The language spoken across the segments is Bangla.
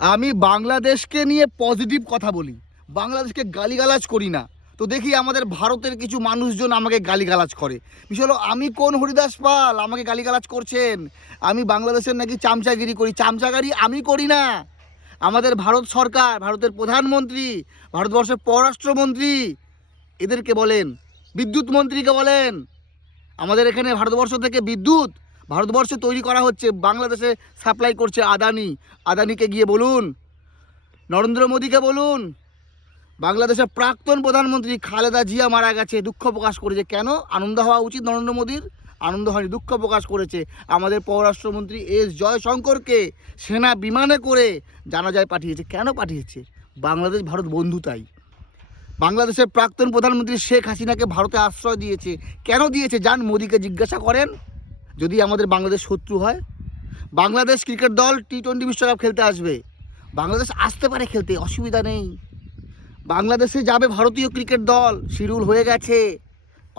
আমি বাংলাদেশকে নিয়ে পজিটিভ কথা বলি। বাংলাদেশকে গালিগালাজ করি না। তো দেখি আমাদের ভারতের কিছু মানুষজন আমাকে গালিগালাজ করে। হলো, আমি কোন হরিদাস পাল আমাকে গালিগালাজ করছেন? আমি বাংলাদেশের নাকি চামচাগিরি করি। চামচাগারি আমি করি না। আমাদের ভারত সরকার, ভারতের প্রধানমন্ত্রী, ভারতবর্ষের পররাষ্ট্রমন্ত্রী, এদেরকে বলেন, বিদ্যুৎ মন্ত্রীকে বলেন। আমাদের এখানে ভারতবর্ষ থেকে বিদ্যুৎ ভারতবর্ষে তৈরি করা হচ্ছে, বাংলাদেশে সাপ্লাই করছে আদানি। আদানিকে গিয়ে বলুন, নরেন্দ্র মোদীকে বলুন, বাংলাদেশের প্রাক্তন প্রধানমন্ত্রী খালেদা জিয়া মারা গেছে, দুঃখ প্রকাশ করেছে। কেন? আনন্দ হওয়া উচিত নরেন্দ্র মোদীর? আনন্দ হয়নি, দুঃখ প্রকাশ করেছে। আমাদের পররাষ্ট্রমন্ত্রী এস জয়শঙ্করকে সেনা বিমানে করে জানাজায় পাঠিয়েছে। কেন পাঠিয়েছে? বাংলাদেশ, ভারত বন্ধু তাই। বাংলাদেশের প্রাক্তন প্রধানমন্ত্রী শেখ হাসিনাকে ভারতে আশ্রয় দিয়েছে। কেন দিয়েছে? যান, মোদীকে জিজ্ঞাসা করেন। যদি আমাদের বাংলাদেশ শত্রু হয়, বাংলাদেশ ক্রিকেট দল টি টোয়েন্টি বিশ্বকাপ খেলতে আসবে। বাংলাদেশ আসতে পারে খেলতে, অসুবিধা নেই। বাংলাদেশে যাবে ভারতীয় ক্রিকেট দল, শিডিউল হয়ে গেছে।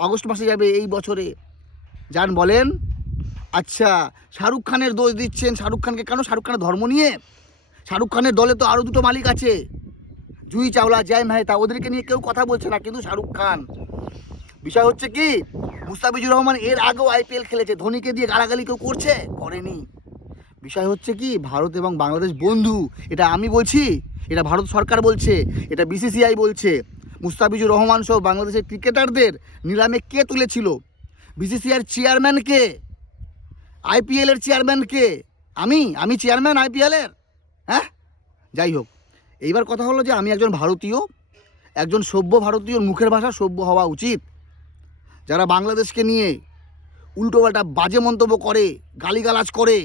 অগস্ট মাসে যাবে এই বছরে। যান বলেন আচ্ছা শাহরুখ খানের দোষ দিচ্ছেন, শাহরুখ খানকে কেন? শাহরুখ খানের ধর্ম নিয়ে? শাহরুখ খানের দলে তো আরও দুটো মালিক আছে। জুই, চাওলা জয় মেহতা ওদেরকে নিয়ে কেউ কথা বলছে না, কিন্তু শাহরুখ খান। বিষয় হচ্ছে কি মুস্তাফিজুর রহমান এর আগেও আইপিএল খেলেছে। ধোনিকে দিয়ে গালাগালি কেউ করছে? করেনি। বিষয় হচ্ছে কি, ভারত এবং বাংলাদেশ বন্ধু, এটা আমি বলছি, এটা ভারত সরকার বলছে, এটা বিসিসিআই বলছে। মুস্তাফিজুর রহমান সহ বাংলাদেশের ক্রিকেটারদের নিলামে কে তুলেছিল? বিসিসিআইয়ের চেয়ারম্যান কে? আইপিএলের চেয়ারম্যান কে? আমি? আমি চেয়ারম্যান আইপিএলের হ্যাঁ? যাই হোক, এইবার কথা হলো যে আমি একজন ভারতীয়, একজন সভ্য ভারতীয়, মুখের ভাষা সভ্য হওয়া উচিত। যারা বাংলাদেশকে নিয়ে উল্টোপাল্টা বাজে মন্তব্য করে, গালিগালাজ করে,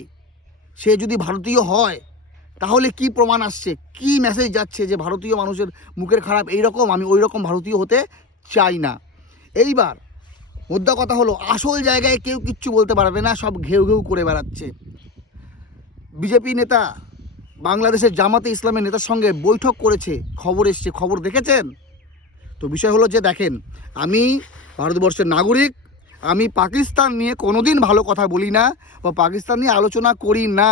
সে যদি ভারতীয় হয়, তাহলে কি প্রমাণ আসছে? কি মেসেজ যাচ্ছে যে ভারতীয় মানুষের মুখের খারাপ এই রকম আমি ওই রকম ভারতীয় হতে চাই না? এইবার মুদ্রা কথা হলো, আসল জায়গায় কেউ কিচ্ছু বলতে পারবে না, সব ঘেউ ঘেউ করে বেড়াচ্ছে। বিজেপি নেতা, বাংলাদেশের জামাতে ইসলামের নেতার সঙ্গে বৈঠক করেছে, খবর এসছে, খবর দেখেছেন? তো বিষয় হলো যে দেখেন, আমি ভারতবর্ষের নাগরিক, আমি পাকিস্তান নিয়ে কোনোদিন ভালো কথা বলি না বা পাকিস্তান নিয়ে আলোচনা করি না।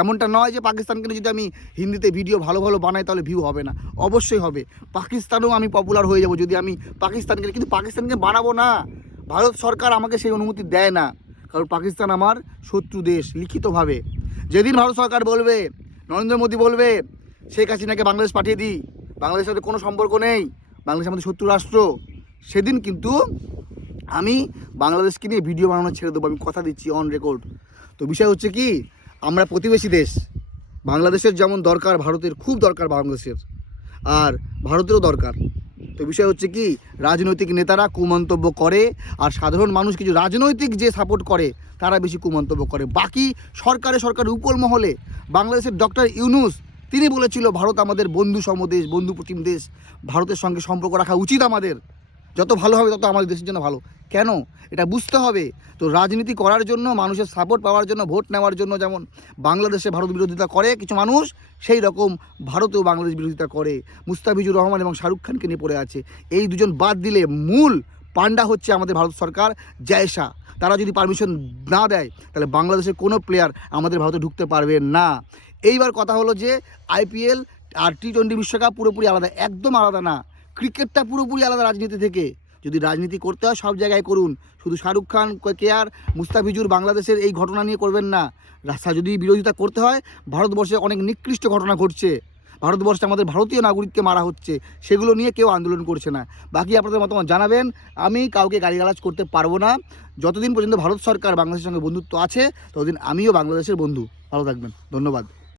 এমনটা নয় যে পাকিস্তানকে যদি আমি হিন্দিতে ভিডিও ভালো ভালো বানাই তাহলে ভিউ হবে না। অবশ্যই হবে। পাকিস্তানেও আমি পপুলার হয়ে যাব যদি আমি পাকিস্তানকে, কিন্তু পাকিস্তানকে বানাবো না। ভারত সরকার আমাকে সেই অনুমতি দেয় না। কারণ পাকিস্তান আমার শত্রু দেশ, লিখিতভাবে। যেদিন ভারত সরকার বলবে, নরেন্দ্র মোদী বলবে, শেখ হাসিনাকে বাংলাদেশ পাঠিয়ে দিই। বাংলাদেশের সাথে কোনো সম্পর্ক নেই। বাংলাদেশ আমাদের শত্রু রাষ্ট্র, সেদিন কিন্তু আমি বাংলাদেশকে নিয়ে ভিডিও বানানো ছেড়ে দেবো, আমি কথা দিচ্ছি অন রেকর্ড তো বিষয় হচ্ছে কি, আমরা প্রতিবেশী দেশ, বাংলাদেশের যেমন দরকার, ভারতের খুব দরকার বাংলাদেশের, আর ভারতেরও দরকার। তো বিষয় হচ্ছে কি, রাজনৈতিক নেতারা কুমন্তব্য করে, আর সাধারণ মানুষ কিছু রাজনৈতিক যে সাপোর্ট করে, তারা বেশি কুমন্তব্য করে। বাকি সরকারে সরকারের উপর মহলে বাংলাদেশের ডক্টর ইউনুস তিনি বলেছিল, ভারত আমাদের বন্ধু সমদেশ বন্ধু প্রতিম দেশ। ভারতের সঙ্গে সম্পর্ক রাখা উচিত আমাদের। যত ভালো হবে, তত আমাদের দেশের জন্য ভালো। কেন? এটা বুঝতে হবে। তো রাজনীতি করার জন্য, মানুষের সাপোর্ট পাওয়ার জন্য ভোট নেওয়ার জন্য যেমন বাংলাদেশে ভারত বিরোধিতা করে কিছু মানুষ, সেই রকম ভারতেও বাংলাদেশ বিরোধিতা করে। মুস্তাফিজুর রহমান এবং শাহরুখ খানকে নিয়ে পড়ে আছে। এই দুজন বাদ দিলে মূল পান্ডা হচ্ছে আমাদের ভারত সরকার জায়সা তারা যদি পারমিশন না দেয়, তাহলে বাংলাদেশের কোনো প্লেয়ার আমাদের ভারতে ঢুকতে পারবে না। এইবার কথা হলো যে আইপিএল আর টি টোয়েন্টি বিশ্বকাপ পুরোপুরি আলাদা, একদম আলাদা না। ক্রিকেটটা পুরোপুরি আলাদা রাজনীতি থেকে। যদি রাজনীতি করতে হয়, সব জায়গায় করুন। শুধু শাহরুখ খান, কে আর, মুস্তাফিজুর বাংলাদেশের এই ঘটনা নিয়ে করবেন না। রাস্তা যদি বিরোধিতা করতে হয়, ভারতবর্ষে অনেক নিকৃষ্ট ঘটনা ঘটছে। ভারতবর্ষে আমাদের ভারতীয় নাগরিককে মারা হচ্ছে। সেগুলো নিয়ে কেউ আন্দোলন করছে না। বাকি আপনাদের মতামত জানাবেন। আমি কাউকে গালিগালাজ করতে পারব না। যতদিন পর্যন্ত ভারত সরকার বাংলাদেশের সঙ্গে বন্ধুত্ব আছে, ততদিন আমিও বাংলাদেশের বন্ধু। ভালো থাকবেন। ধন্যবাদ।